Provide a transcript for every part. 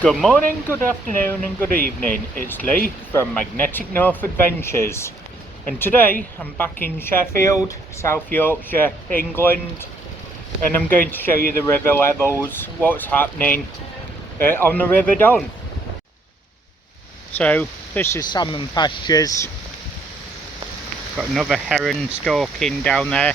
Good morning, good afternoon and good evening. It's Lee from Magnetic North Adventures, and today I'm back in Sheffield, South Yorkshire, England, and I'm going to show you the river levels, what's happening on the River Don. So this is salmon pastures. Got another heron stalking down there.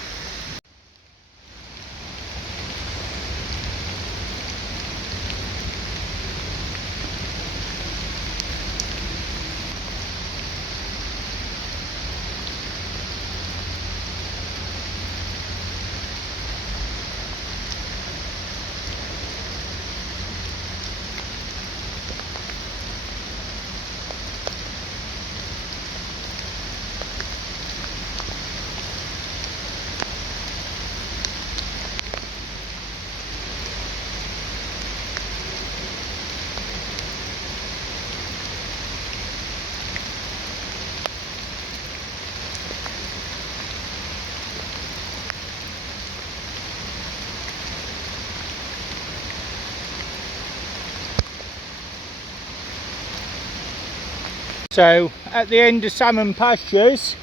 So at the end of salmon pastures,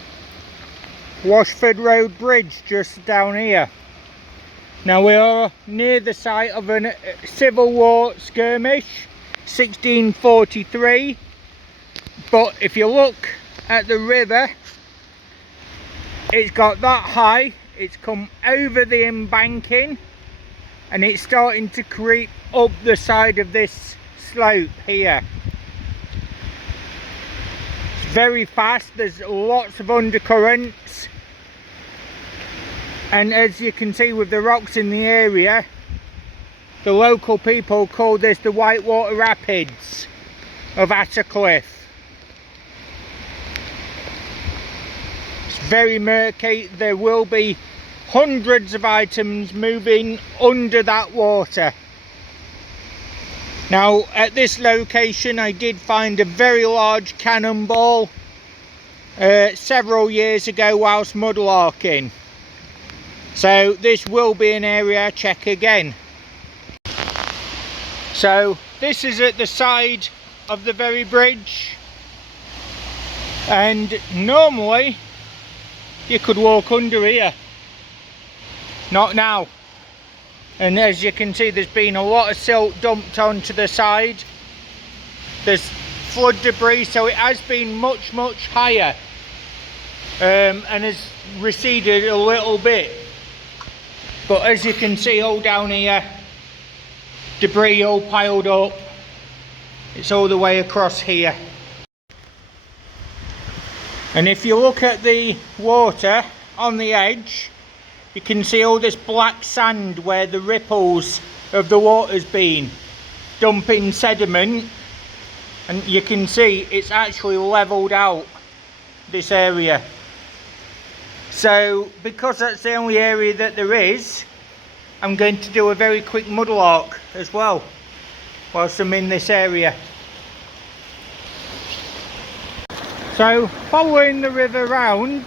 Washford Road Bridge just down here. Now we are near the site of a Civil War skirmish, 1643, but if you look at the river, it's got that high, it's come over the embanking and it's starting to creep up the side of this slope here. Very fast, there's lots of undercurrents, and as you can see with the rocks in the area, the local people call this the Whitewater Rapids of Attercliffe. It's very murky, there will be hundreds of items moving under that water. Now at this location I did find a very large cannonball several years ago whilst mudlarking. So this will be an area I check again. So this is at the side of the very bridge, and normally you could walk under here. Not now. And as you can see, there's been a lot of silt dumped onto the side. There's flood debris, so it has been much higher and has receded a little bit. But as you can see, all down here, debris all piled up. It's all the way across here. And if you look at the water on the edge, you can see all this black sand where the ripples of the water's been dumping sediment, and you can see it's actually levelled out this area. So because that's the only area that there is, I'm going to do a very quick mudlark as well whilst I'm in this area. So following the river round,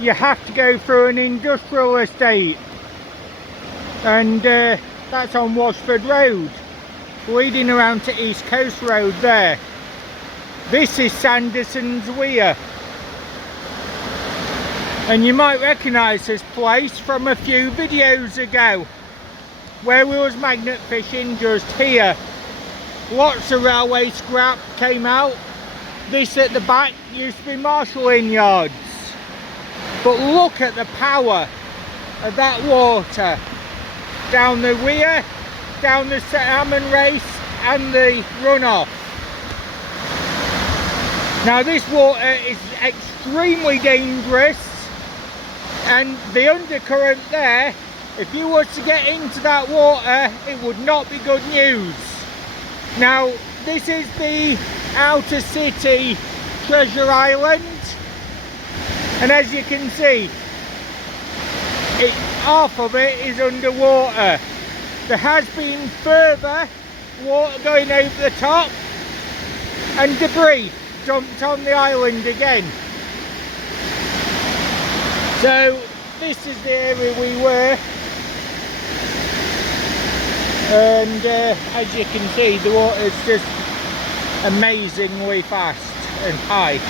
you have to go through an industrial estate, and that's on Washford Road, leading around to East Coast Road there. This is Sanderson's Weir, and you might recognise this place from a few videos ago where we was magnet fishing just here. Lots of railway scrap came out. This at the back used to be marshalling yards. But look at the power of that water down the weir, down the salmon race and the runoff. Now this water is extremely dangerous, and the undercurrent there, if you were to get into that water, it would not be good news. Now this is the outer city Treasure Island. And as you can see, half of it is underwater. There has been further water going over the top and debris dumped on the island again. So this is the area we were. and as you can see, the water is just amazingly fast and high.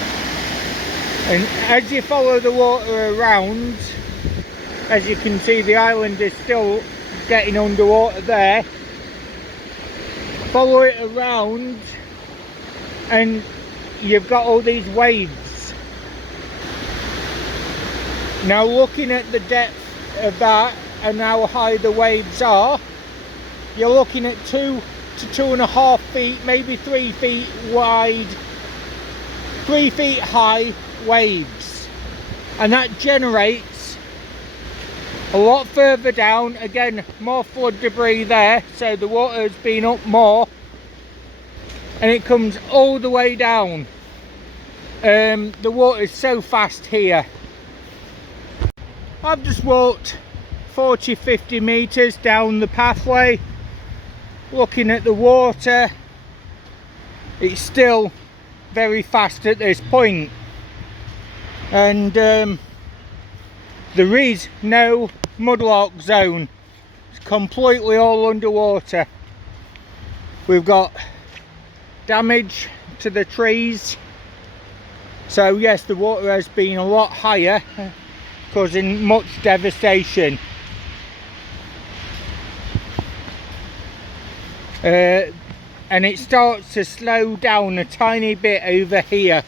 And as you follow the water around, as you can see, the island is still getting underwater there. Follow it around and you've got all these waves. Now looking at the depth of that and how high the waves are, you're looking at 2 to 2.5 feet, maybe 3 feet wide, 3 feet high waves, and that generates a lot further down. Again, more flood debris there, so the water has been up more, and it comes all the way down. The water is so fast here. I've just walked 40-50 meters down the pathway, looking at the water. It's still very fast at this point, and there is no mudlark zone. It's completely all underwater. We've got damage to the trees, so yes, the water has been a lot higher, causing much devastation. And it starts to slow down a tiny bit over here,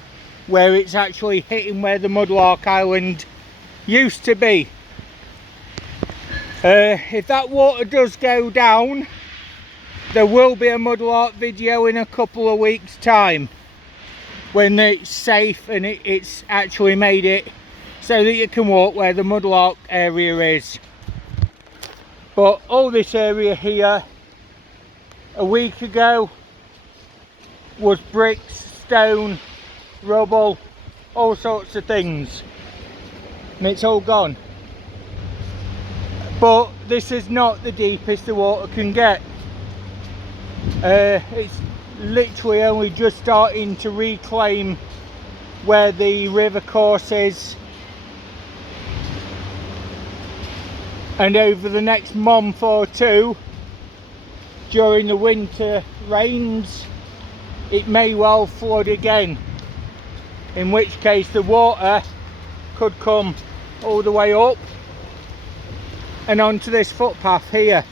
where it's actually hitting where the Mudlark Island used to be. If that water does go down, there will be a Mudlark video in a couple of weeks' time, when it's safe and it's actually made it so that you can walk where the Mudlark area is. But all this area here a week ago was bricks, stone, rubble, all sorts of things, and it's all gone. But this is not the deepest the water can get. It's literally only just starting to reclaim where the river course is, and over the next month or two, during the winter rains, it may well flood again, in which case the water could come all the way up and onto this footpath here.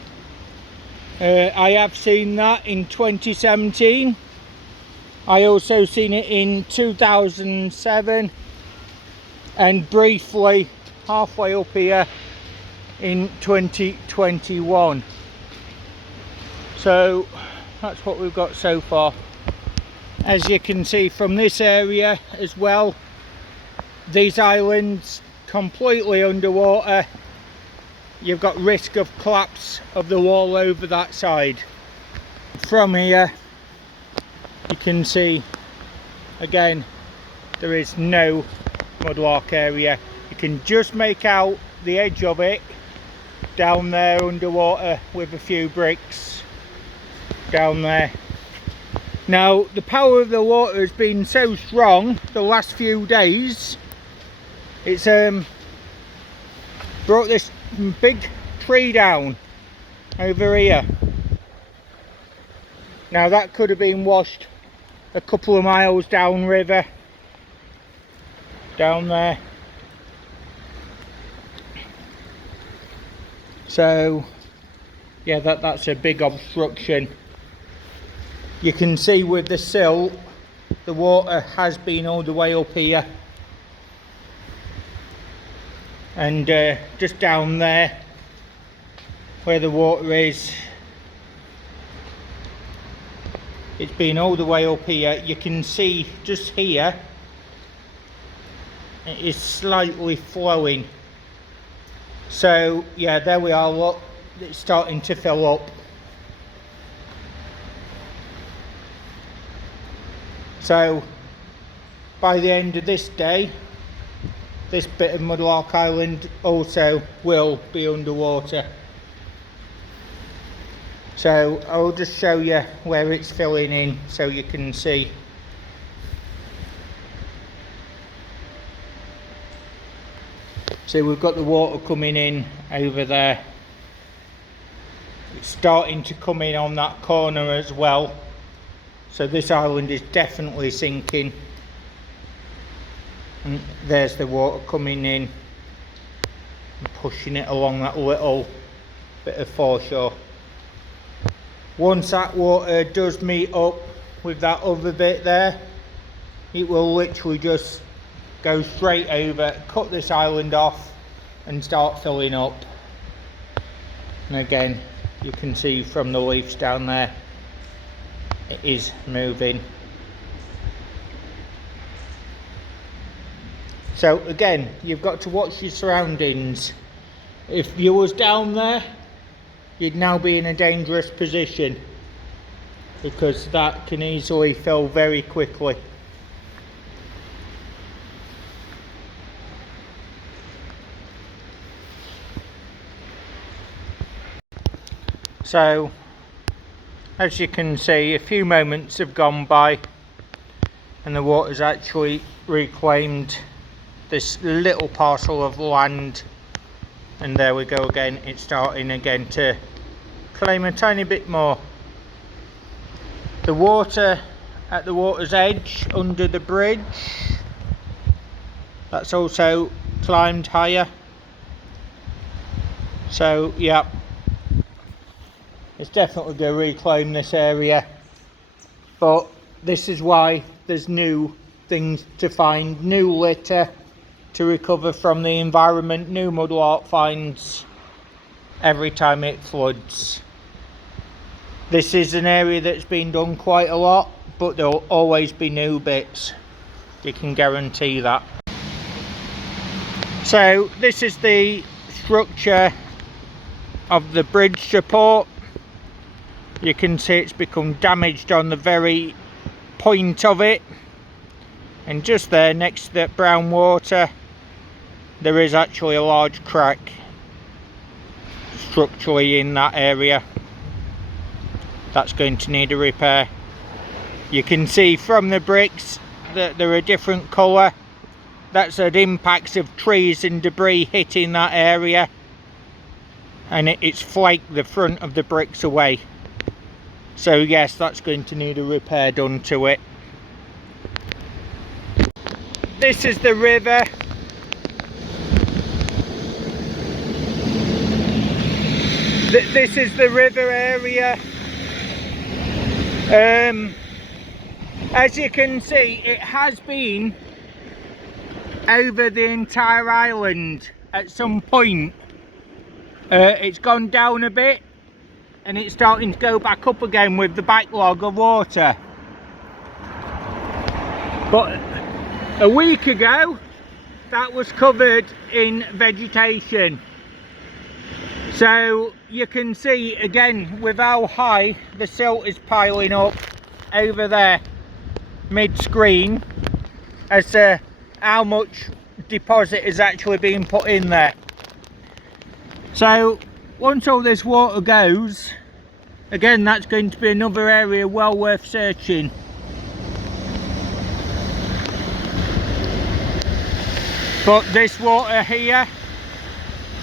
I have seen that in 2017. I also seen it in 2007, and briefly halfway up here in 2021. So that's what we've got so far. As you can see from this area as well, these islands completely underwater. You've got risk of collapse of the wall over that side. From here you can see again there is no mudlark area. You can just make out the edge of it down there underwater with a few bricks down there. Now the power of the water has been so strong the last few days, it's brought this big tree down over here. Now that could have been washed a couple of miles downriver, down there. So yeah, that's a big obstruction. You can see with the silt, the water has been all the way up here, and just down there where the water is, it's been all the way up here. You can see just here it is slightly flowing. So yeah, there we are, look, it's starting to fill up. So by the end of this day, this bit of Mudlark Island also will be underwater. So I'll just show you where it's filling in so you can see. So we've got the water coming in over there. It's starting to come in on that corner as well. So this island is definitely sinking. And there's the water coming in and pushing it along that little bit of foreshore. Once that water does meet up with that other bit there, it will literally just go straight over, cut this island off and start filling up. And again, you can see from the leaves down there, it is moving. So again, you've got to watch your surroundings. If you was down there, you'd now be in a dangerous position, because that can easily fill very quickly. So, as you can see, a few moments have gone by and the water's actually reclaimed this little parcel of land, and there we go again, it's starting again to claim a tiny bit more. The water at the water's edge under the bridge, that's also climbed higher. So yeah, it's definitely going to reclaim this area, but this is why there's new things to find, new litter to recover from the environment, new mudlark finds every time it floods. This is an area that's been done quite a lot, but there'll always be new bits, you can guarantee that. So this is the structure of the bridge support. You can see it's become damaged on the very point of it, and just there next to that brown water there is actually a large crack structurally in that area. That's going to need a repair. You can see from the bricks that they're a different colour. That's at impacts of trees and debris hitting that area, and it's flaked the front of the bricks away. So yes, that's going to need a repair done to it. This is the river. This is the river area. As you can see, it has been over the entire island at some point. It's gone down a bit and it's starting to go back up again with the backlog of water. But a week ago that was covered in vegetation. So you can see again with how high the silt is piling up over there mid-screen as to how much deposit is actually being put in there. So once all this water goes, again, that's going to be another area well worth searching. But this water here,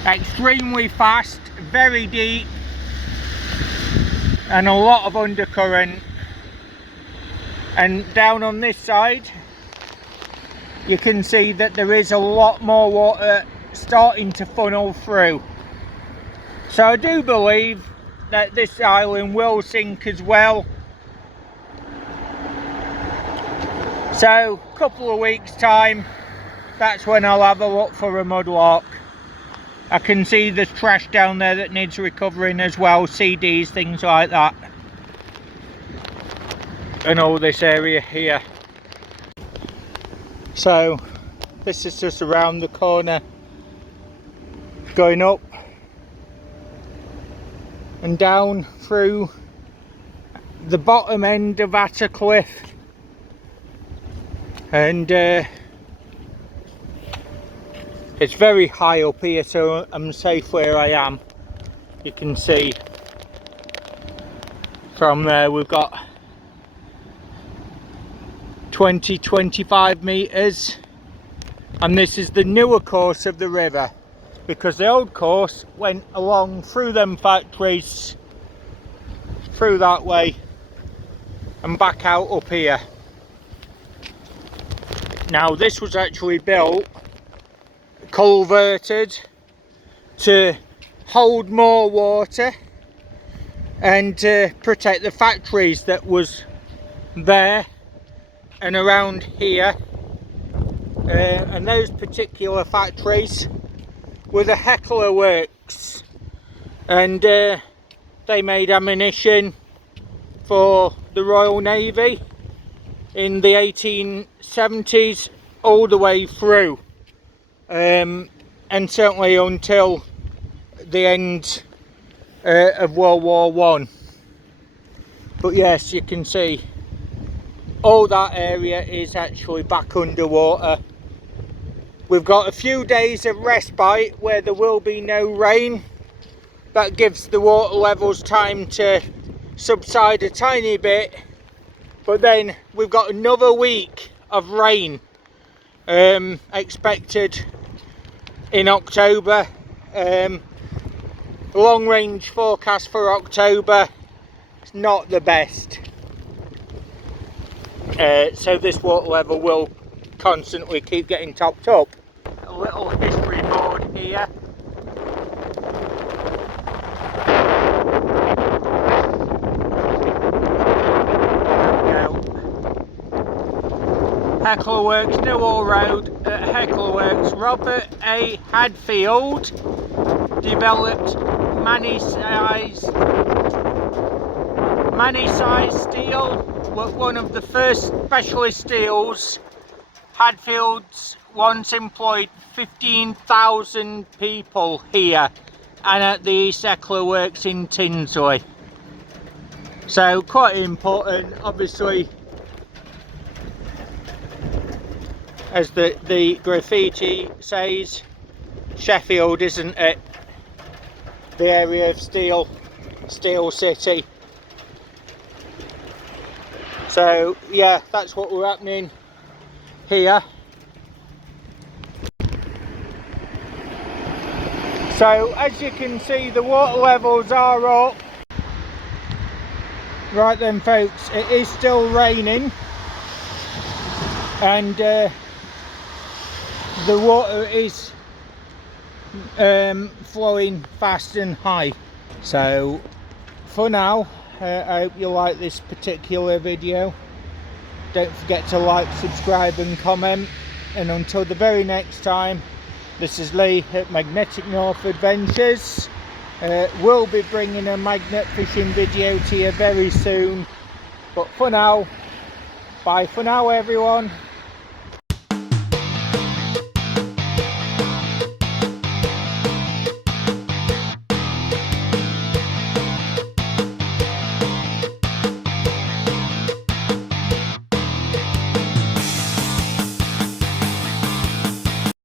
extremely fast, very deep, and a lot of undercurrent. And down on this side you can see that there is a lot more water starting to funnel through. So I do believe that this island will sink as well. So a couple of weeks time, that's when I'll have a look for a mudlark. I can see there's trash down there that needs recovering as well, CDs, things like that. And all this area here. So this is just around the corner, going up and down through the bottom end of Atta Cliff, and it's very high up here, so I'm safe where I am. You can see from there we've got 20-25 meters, and this is the newer course of the river, because the old course went along through them factories through that way and back out up here. Now this was actually built, culverted, to hold more water and to protect the factories that was there and around here. And those particular factories were the Heckler Works, and they made ammunition for the Royal Navy in the 1870s all the way through, and certainly until the end of World War One. But yes, you can see all that area is actually back underwater. We've got a few days of respite where there will be no rain. That gives the water levels time to subside a tiny bit, but then we've got another week of rain expected in October. Long range forecast for October is not the best, so this water level will constantly keep getting topped up. A little history board here. Heckler Works, Newhall Road at Heckler Works. Robert A. Hadfield developed many-size steel, one of the first specialist steels. Hadfields once employed 15,000 people here and at the East Heckler Works in Tinsley. So quite important, obviously. As the graffiti says, Sheffield, isn't it? The area of Steel City. So yeah, that's what we're happening here. So as you can see, the water levels are up. Right then folks, it is still raining, and the water is flowing fast and high. So for now, I hope you like this particular video. Don't forget to like, subscribe and comment, and until the very next time, this is Lee at Magnetic North Adventures. We'll be bringing a magnet fishing video to you very soon, but for now, bye for now everyone.